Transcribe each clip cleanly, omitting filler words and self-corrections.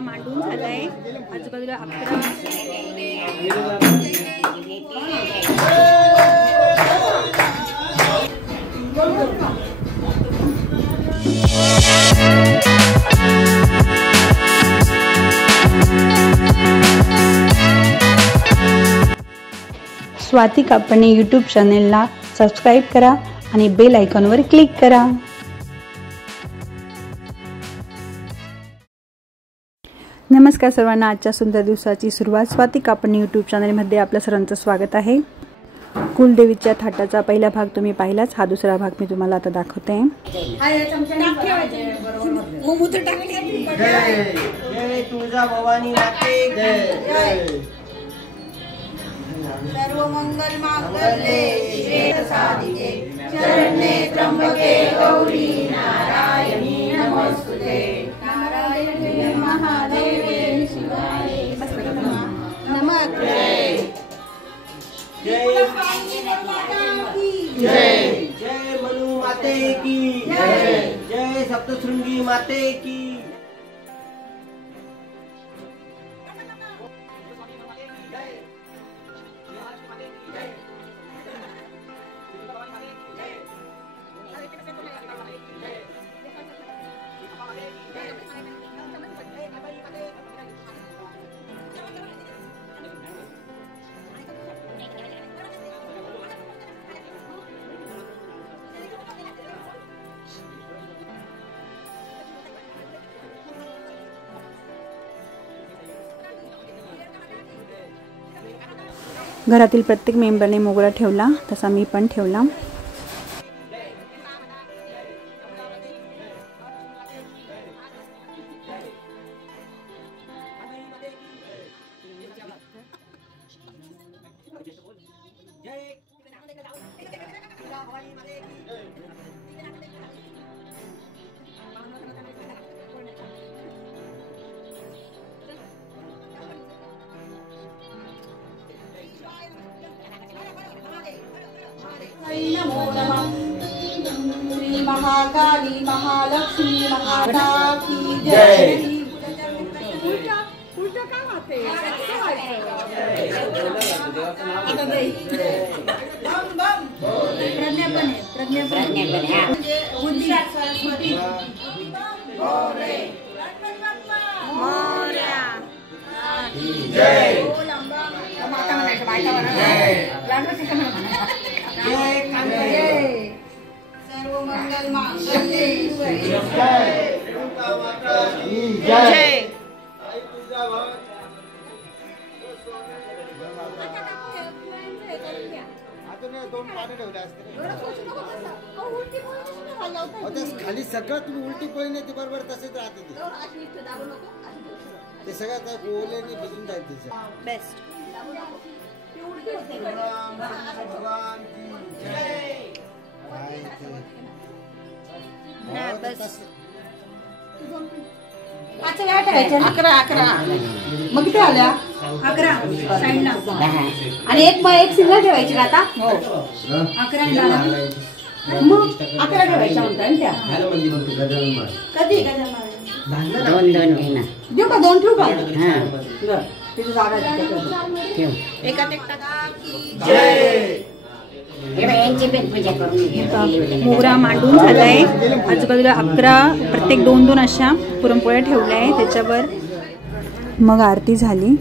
मांडून झालाय. आजूबाजूला 11 स्वाती कापणे यूट्यूब चॅनेलला सबस्क्राईब करा आणि बेल आयकॉनवर क्लिक करा. नमस्कार सर्वांना. आजच्या सुंदर दिवसाची सुरुवात स्वाती कापणे यूट्यूब चॅनलमध्ये आपल्या सर्वांचं स्वागत आहे. कुलदेवीच्या थाटाचा पहिला भाग तुम्ही पाहिलाच. हा दुसरा भाग मी तुम्हाला आता दाखवते. सर्व मंगल मांगल्ये शिवे साधिके शरण्ये त्र्यंबके गौरी नारायणी नमोस्तुते. नारायणी महादेवे शिवाय नमस्ते. जय जय जय मनु माते की जय. जय सप्तशृंगी माते की. घरातील प्रत्येक मेंबरने मोगरा ठेवला, तसा मी पण ठेवला. नमो नमः. श्री महाकाली महालक्ष्मी महादा की जय. उलटा काय होते? बम बम. प्रज्ञापने बुद्धी सरस्वती मोरे मोरया जय. माता म्हणायचं बायका म्हणा. जय सर्व मंगल मांगल्ये शिवे जय. खाली सगळं तुम्ही उलटी पोळी नाही ते बरोबर तसेच राहते. ते सगळं ओल्याने भिजून जायचं. बेस्ट. भगवान की जय. अकरा मग किती आल्या? 11 साईडला आणि एक सिंगल ठेवायची का आता? 11 मग 11 ठेवायच्या म्हणताय त्या. कधी दोन घेणार देऊ का? 2 ठेवू का? तिथे जागा एकात एक टाका. जय. मोगरा मांडून झालाय. आजूबाजूला 11 प्रत्येक 2-2 अशा पुरणपोळ्या ठेवल्या आहे. त्याच्यावर मग आरती झाली.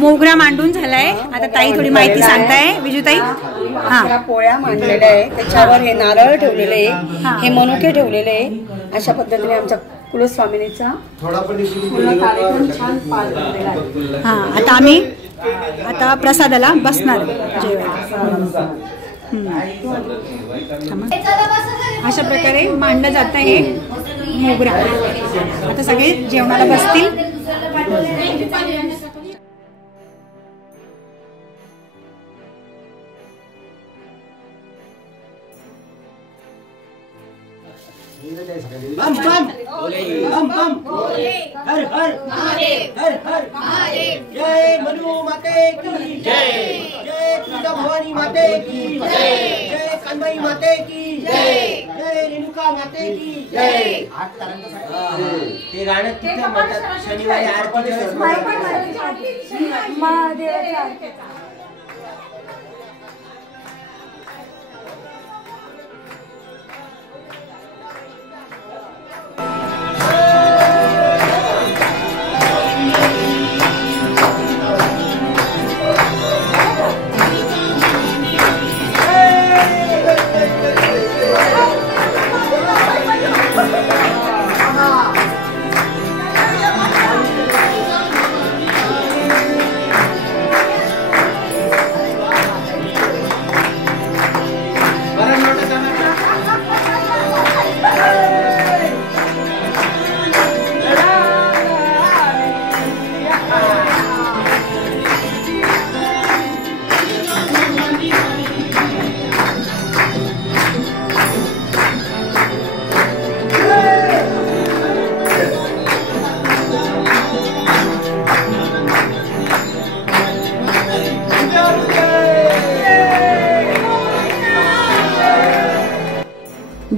मोगरा मांडून झालाय. आता ताई थोडी माहिती सांगताय. विजूताई. हा, पोळ्या मांडलेल्या आहे, त्याच्यावर हे नारळ ठेवलेले आहे, हे मनुके ठेवलेले आहे. अशा पद्धतीने आमच्या कुलस्वामिनीचा कार्यक्रम छान पार पडलेला आहे. हा, आता आम्ही प्रसादाला बसणार जेवायला. अशा प्रकारे मांडलं जात आहे मोगरा. आता सगळे जेवणाला बसतील. बम बम बम बम हर हर महादेव हर हर महादेव. जय मनु माते की जय. जय तुळजा भवानी माते की जय. जय कानबाई माते की जय. जय रेणुका माते की जय. ते गाणं तिथे म्हणतात शनिवारी आरती.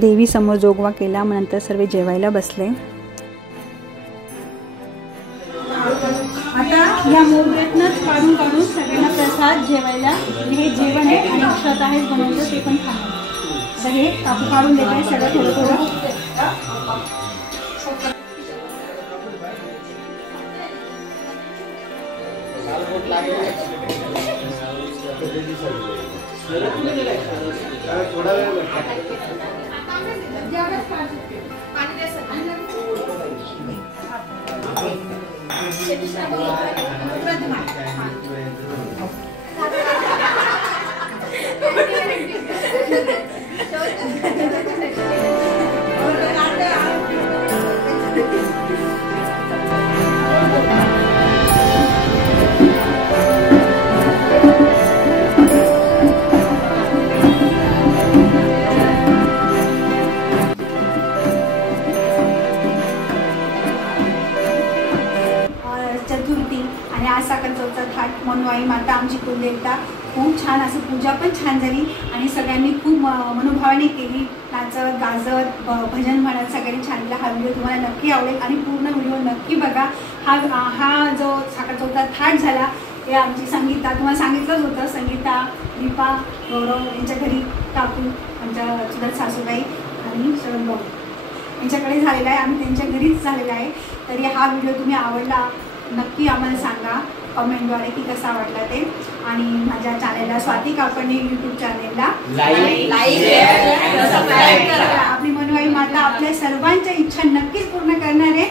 देवी समोर जोगवा केला. मग नंतर सर्व जेवायला बसले. आता या मोगऱ्यातनंच काढून काढून सगळ्यांना प्रसाद जेवायला. हे जेवण आहे आणि स्वतःच बनवलं ते पण खाणं. सगळे कापू काढून देत आहे सगळं थोडं थोडं. चतुर्थी आणि आज साखरचौथचा थाट मनुआई माता आमची कुलदेवता. खूप छान असं पूजा पण छान झाली आणि सगळ्यांनी खूप मनोभावाने केली. नाचत गाजत भजन म्हणत सगळ्यांनी छान केला. हा व्हिडिओ तुम्हाला नक्की आवडेल आणि पूर्ण व्हिडिओ नक्की बघा. हा जो साखरचौथचा थाट झाला ते आमची संगीता, तुम्हाला सांगितलंच होतं, संगीता, दीपा, गौरव यांच्या घरी, काकू आमच्या चुलत सासूबाई आणि शरण भाऊ यांच्याकडे झालेला आहे. आम्ही त्यांच्या घरीच झालेला आहे. तरी हा व्हिडिओ तुम्ही आवडला नक्की आम्हाला सांगा कमेंटद्वारे की कसा वाटला ते. आणि माझ्या चॅनलला स्वाती कापडणे यूट्यूब चॅनलला लाईक शेअर सबस्क्राईब करा. आपली मनुआई माता आपल्या सर्वांच्या इच्छा नक्कीच पूर्ण करणार आहे.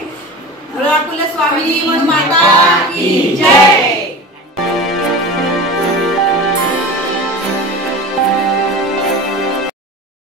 कुलस्वामिनी मनु माता की जय.